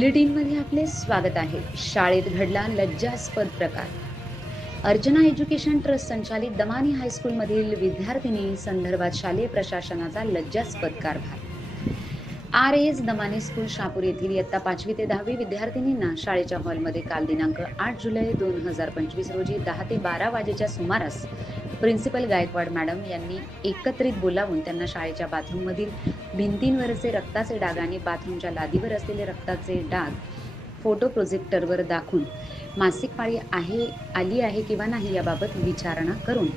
बुलेटिनमध्ये आपले स्वागत आहे। शाळेत घडला लज्जास्पद प्रकार। अर्चना एज्युकेशन ट्रस्ट संचालित दमानी हायस्कूलमधील विद्यार्थिनी संदर्भात शालेय प्रशासनाचा लज्जास्पद कारभार। RAS दमानी स्कूल शहापूर येथील इयत्ता 5वी ते 10वी विद्यार्थिनींना शाळेच्या हॉलमध्ये काल दिनांक 8 जुलै 2025 रोजी 10 ते 12 वाजेच्या सुमारास प्रिन्सिपल गायकवाड मॅडम यांनी एकत्रित बोलावून त्यांना शाळेच्या बाथरूममधील भिंतींवरचे रक्ताचे डाग आणि बाथरूमच्या लादीवर असलेले रक्ताचे डाग फोटो प्रोजेक्टरवर दाखवून मासिक पाळी आली आहे किंवा नाही याबाबत विचारणा करून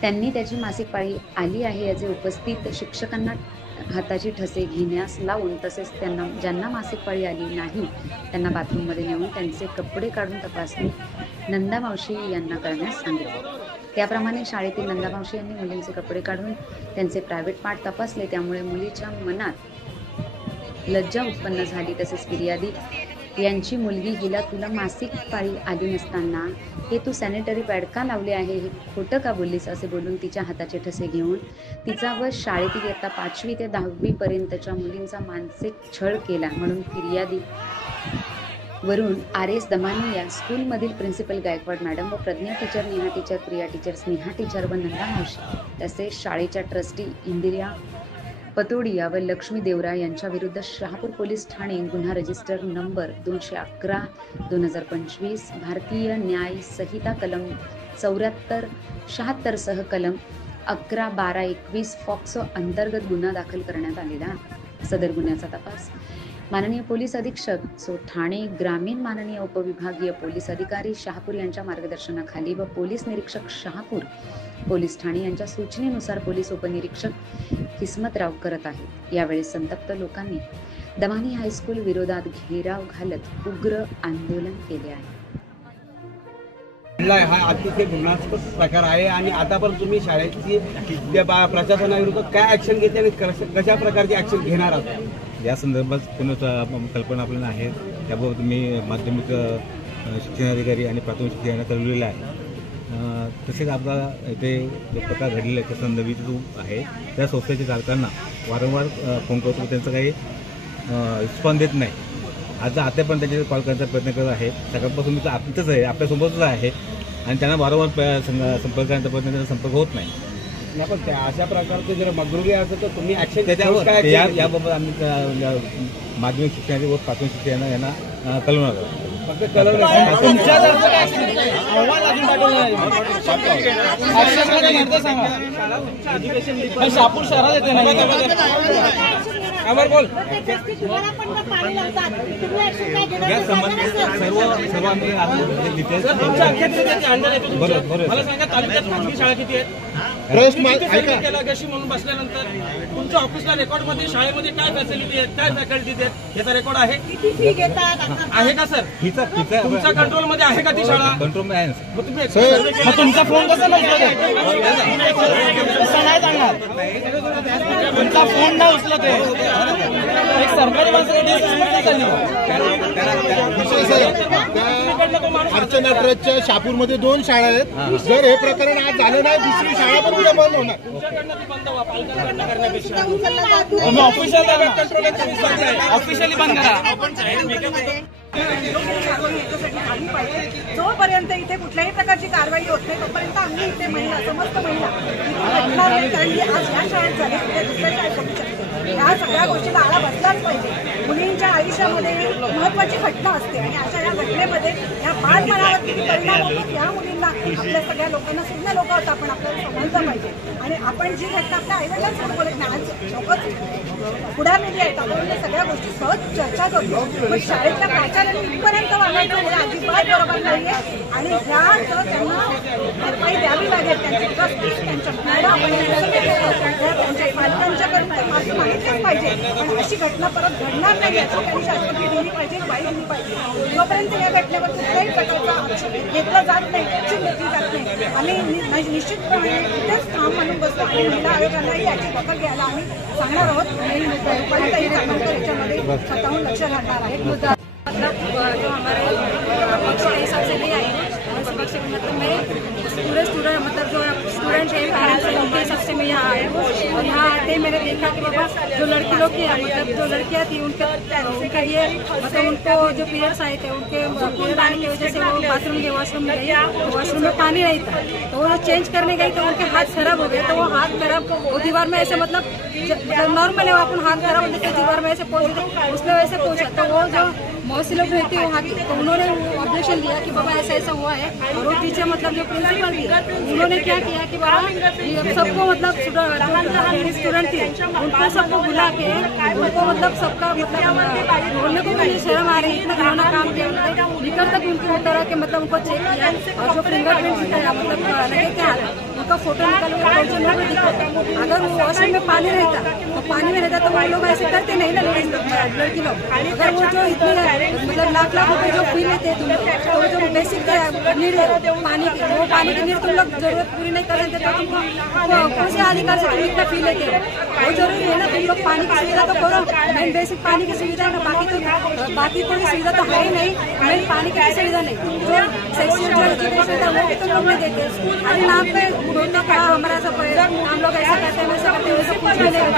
त्यांनी त्याची मासिक पाळी आली आहे याचे उपस्थित शिक्षकांना हाताची ठसे घेण्यास लावून तसेच त्यांना ज्यांना मासिक पाळी आली नाही त्यांना बाथरूममध्ये नेऊन त्यांचे कपडे काढून तपासणी नंदा मावशी यांना करण्यास सांगितले। त्याप्रमाणे शाळेतील नंदा मावशी यांनी मुलींचे कपडे काढून त्यांचे प्रायव्हेट पार्ट तपासले। त्यामुळे मुलीच्या मनात लज्जा उत्पन्न झाली। तसेच फिर्यादी यांची मुलगी हिला तुला मासिक पाळी आली नसताना हे तू सॅनिटरी पॅड का लावले आहे, हे खोटं का बोललीस असे बोलून तिच्या हाताचे ठसे घेऊन तिचा व शाळेतील इयत्ता 5वी ते 10वी पर्यंतच्या मुलींचा मानसिक छळ केला म्हणून फिर्यादी वरून RAS दमानी या स्कूलमधील प्रिन्सिपल गायकवाड मॅडम व Pragya teacher, Neha teacher, Priya teacher, Sneha teacher व नंदा मावशी तसेच शाळेच्या ट्रस्टी इंदिरा पतोडिया व लक्ष्मी देवरा यांच्या विरुद्ध शहापूर पोलीस ठाणे गुन्हा रजिस्टर नंबर 211/2025 भारतीय न्याय संहिता कलम 74-76 सह कलम 11-12-21 पॉक्सो अंतर्गत गुन्हा दाखल करण्यात आलेला। सदर गुन्ह्याचा तपास माननीय पोलीस अधीक्षक ठाणे ग्रामीण, माननीय उपविभागीय पोलीस अधिकारी शहापूर यांच्या मार्गदर्शनाखाली व पोलीस निरीक्षक शहापूर पोलीस ठाणे यांच्या सूचनेनुसार पोलीस उपनिरीक्षक किस्मतराव करत आहेत। यावेळी संतप्त लोकांनी दमानी हायस्कूल विरोधात घेराव घालत उग्र आंदोलन केले आहे। हा अतिशय गुन्हास्पद प्रकार आहे आणि आतापर्यंत तुम्ही शाळेची प्रशासनाविरुद्ध काय ऍक्शन घेते आणि कशा प्रकारची ऍक्शन घेणार आहात या संदर्भात पूर्ण कल्पना आपल्याला आहे। त्याबाबत मी माध्यमिक शिक्षणाधिकारी आणि प्राथमिक शिक्षणाला कळवलेलं आहे। तसेच आपला इथे जो प्रकार घडलेला आहे त्या संदर्भित जो आहे त्या संस्थेच्या चालकांना वारंवार फोन करतो, त्यांचं काही रिस्पॉन्स देत नाही। आता पण त्याचे कॉल करण्याचा प्रयत्न करत आहे। सकाळपासून मी तर आपल्याच आहे, आपल्यासोबतच आहे आणि त्यांना वारंवार संपर्क करण्याचा प्रयत्न, त्यांचा संपर्क होत नाही। पण त्या अशा प्रकारचे जर मगरुरी असेल तर तुम्ही ऍक्शन त्याच्यावर याबाबत आम्ही माध्यमिक शिक्षणाचे व प्राथमिक शिक्षण यांना कळवणार आहोत। शहापूर शहरात येते बोल मला सांगा तालुक्यात खाजगी शाळा किती आहेत? म्हणून बसल्यानंतर तुमच्या ऑफिसला रेकॉर्ड मध्ये शाळेमध्ये काय फॅसिलिटी आहेत, काय फॅकल्टीज आहेत याचा रेकॉर्ड आहे का सर? तुमच्या कंट्रोल मध्ये आहे का ती शाळा? कंट्रोल मध्ये आहे ना। मग तुम्ही तुमचा फोन कसा नाही सांगणार? तुमचा फोन नाही उचलत आहे एक सरकारी अर्चना ट्रस्टच्या शहापूरमध्ये 2 शाळा आहेत। जर हे प्रकरण आज झालं नाही दुसरी शाळा पण उद्या बंद होणार। ऑफिशियली बंद करा। जोपर्यंत इथे कुठल्याही प्रकारची कारवाई होत नाही तोपर्यंत आम्ही इथे महिला समस्त महिला इथे घटना नाही, कारण की आज या शाळेत झाली दुसरी काय करू शकते। या सगळ्या गोष्टीला आळा बसलाच पाहिजे। मुलींच्या आयुष्यामध्ये महत्वाची घटना असते आणि अशा या घटनेमध्ये या बालमनावर किती परिणाम होतो या मुलींना आपल्या सगळ्या लोकांना सुद्धा लोक होतं आपण आपल्याला समजलं पाहिजे। आणि आपण जी घटना आपल्या आईवडिलांसोबत बोलत नाही, आज लोकच पुढारलेली आहेत, आपण सगळ्या गोष्टी सहज चर्चा करतो, पण शाळेतल्या प्राचार्यांनी इथपर्यंत वागायचं हे अजिबात बरोबर नाहीये आणि ह्याचं त्यांना भरपाई द्यावी लागेल। त्यांचे ट्रस्टी त्यांच्या त्यांच्या पालकांच्याकडून असं मागितलंच पाहिजे, पण अशी घटना परत घडणार नाही याची त्यांनी शाश्वती दिली पाहिजे, बाई दिली पाहिजे। जोपर्यंत या घटनेवर कुठल्याही प्रकारचा घेतला जात नाही, ऍक्शन घेतली जात नाही, आम्ही निश्चितपणे इथेच ठाम म्हणून बसतो आणि महिला आयोगालाही याची दखल घ्यायला आम्ही सांगणार आहोत आणि उपायुक्तही याच्यामध्ये स्वतःहून लक्ष घालणार आहेत। मतलब जो हमारे पक्ष के हिसाब से नहीं आई है, उस पक्ष मतलब मैं पूरे स्टूडेंट मतलब जो स्टूडेंट्स हैं पेरेंट्स हैं उनके हिसाब से मैं यहाँ आया हूँ। और यहाँ आते मैंने देखा कि बाबा जो लड़की लोग की मतलब जो लड़कियाँ थी उनके लिए मतलब उनको जो पीरियड्स आए थे उनके पीरियड आने की वजह से वो बाथरूम गए, वॉशरूम में गई, वॉशरूम में पानी नहीं था तो वो चेंज करने गई तो उनके हाथ खराब हो गए। तो वो हाथ खराब वो दीवार में ऐसे मतलब नॉर्मल है, वो अपन हाथ खराब होते दीवार में ऐसे पहुंचते उसमें वैसे पहुंचा। तो वो जो मौसी लोग रहती है वहाँ की तो उन्होंने ऑब्जेक्शन दिया कि बाबा ऐसा ऐसा हुआ है। और वो टीचर मतलब जो प्रिंसिपल थी उन्होंने क्या किया कि बाबा सबको मतलब स्टूडेंट थी उनको सबको बुला के उनको मतलब सबका मतलब बोलने को भी शर्म आ रही, इतना घिनौना काम किया उन्होंने। निकल तक उनके ऊपर आके मतलब उनको चेक किया और जो फिंगरप्रिंट मतलब लगे क्या उनका फोटो निकाल के दिखा। अगर वो वॉशरूम में पानी रहता तो पानी में रहता तो वो लोग ऐसे करते नहीं ना लड़की लोग। अगर वो जो इतनी मतलब लाख रुपए जो फी लेते हैं तुम लोग तो जो बेसिक नीड है पानी की वो पानी की नीड तुम लोग जरूरत पूरी नहीं कर सकते तो तुमको कौन से अधिकार से तुम इतना फी लेते हो? वो जरूरी है ना, तुम लोग पानी की सुविधा तो करो। मेन बेसिक पानी की सुविधा है ना, बाकी कोई सुविधा तो है ही नहीं। मेन पानी की सुविधा नहीं, जो सेक्शन जो एजुकेशन है वो भी तुम लोग नहीं देते। अरे नाम पे बोलते कहा हमारा सब हम लोग ऐसा करते हैं वैसा करते हैं, वैसा कुछ भी नहीं।